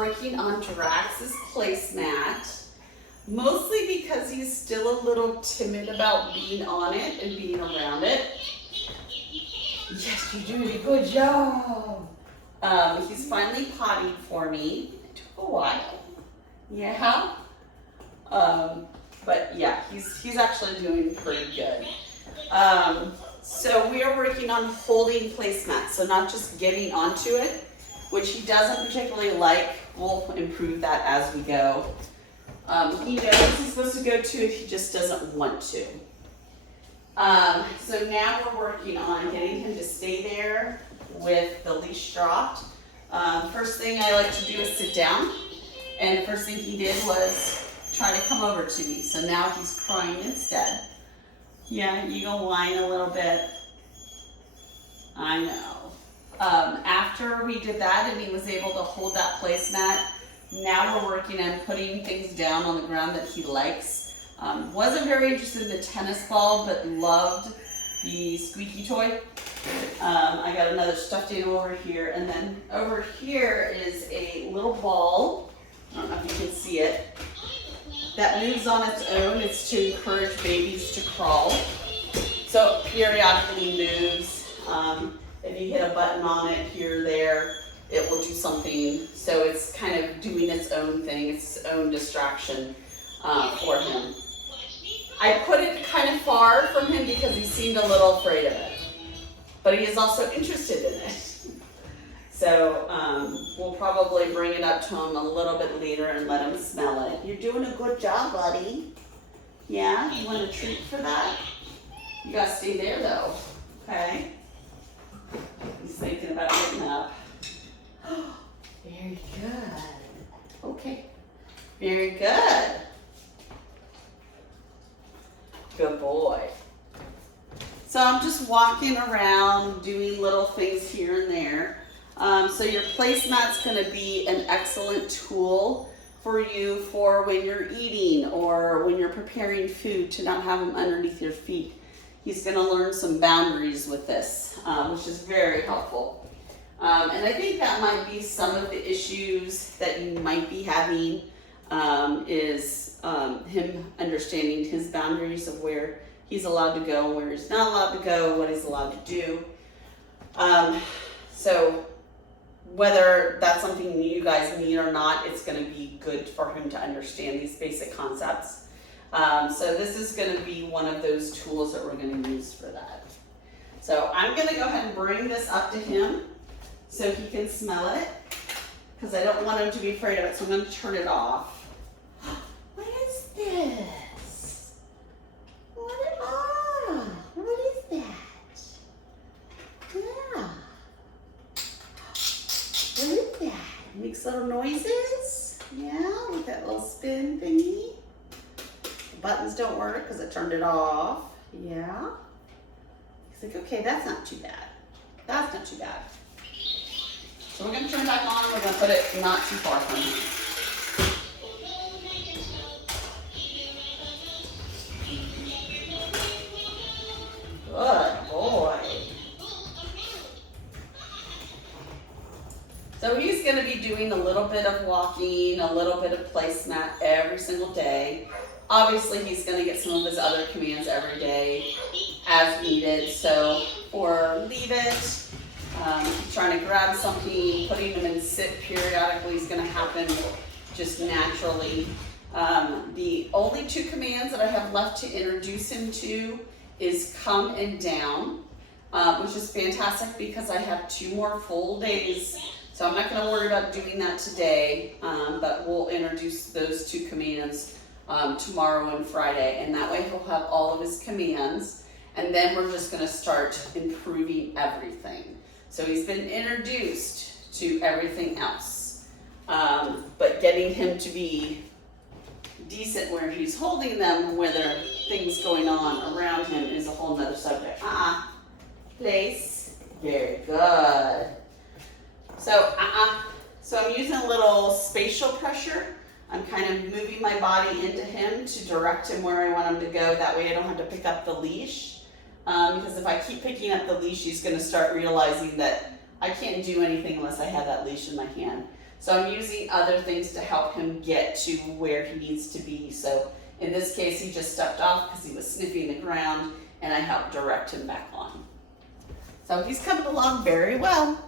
working on Drax's placemat, mostly because he's still a little timid about being on it and being around it. Yes, you're doing a good job. He's finally pottied for me. It took a while. Yeah. But yeah, he's actually doing pretty good. So we are working on holding placemats, so not just getting onto it, which he doesn't particularly like. We'll improve that as we go. He knows he's supposed to go to it, he just doesn't want to. So now we're working on getting him to stay there with the leash dropped. First thing I like to do is sit down, and the first thing he did was try to come over to me. So now he's crying instead. Yeah, you gonna whine a little bit. I know. After we did that and he was able to hold that placemat, now we're working on putting things down on the ground that he likes. Wasn't very interested in the tennis ball, but loved the squeaky toy. I got another stuffed animal over here, and then over here is a little ball. I don't know if you can see it. That moves on its own. It's to encourage babies to crawl. So periodically moves. If you hit a button on it here or there, it will do something. So it's kind of doing its own thing, its own distraction for him. I put it kind of far from him because he seemed a little afraid of it. But he is also interested in it. So we'll probably bring it up to him a little bit later and let him smell it. You're doing a good job, buddy. Yeah, you want a treat for that? You gotta stay there though, okay? He's thinking about getting up. Very good. Okay, very good. Good boy. So I'm just walking around doing little things here and there. So your placemat's going to be an excellent tool for you for when you're eating or when you're preparing food, to not have them underneath your feet. He's going to learn some boundaries with this, which is very helpful. And I think that might be some of the issues that you might be having, is him understanding his boundaries of where he's allowed to go, where he's not allowed to go, what he's allowed to do. So whether that's something you guys need or not, it's going to be good for him to understand these basic concepts. So this is going to be one of those tools that we're going to use for that. So I'm going to go ahead and bring this up to him so he can smell it, because I don't want him to be afraid of it, so I'm going to turn it off. What is this? What is that? Yeah. What is that? It makes little noises? Yeah, with that little spin thingy. The buttons don't work because I turned it off. Yeah. He's like, okay, that's not too bad. That's not too bad. So we're going to turn it back on. We're going to put it not too far from him. Good boy. So he's going to be doing a little bit of walking, a little bit of placemat every single day. Obviously, he's going to get some of his other commands every day as needed. So for leave it, trying to grab something, putting him in sit periodically is going to happen just naturally. The only two commands that I have left to introduce him to is come and down, which is fantastic because I have 2 more full days. So I'm not going to worry about doing that today, but we'll introduce those 2 commands tomorrow and Friday, and that way he'll have all of his commands, and then we're just going to start improving everything. So he's been introduced to everything else, but getting him to be decent where he's holding them, where there are things going on around him, is a whole nother subject. Place. Very good. So, So I'm using a little spatial pressure. I'm kind of moving my body into him to direct him where I want him to go. That way I don't have to pick up the leash. Because if I keep picking up the leash, he's going to start realizing that I can't do anything unless I have that leash in my hand. So I'm using other things to help him get to where he needs to be. So in this case, he just stepped off because he was sniffing the ground, and I helped direct him back on. So he's coming along very well.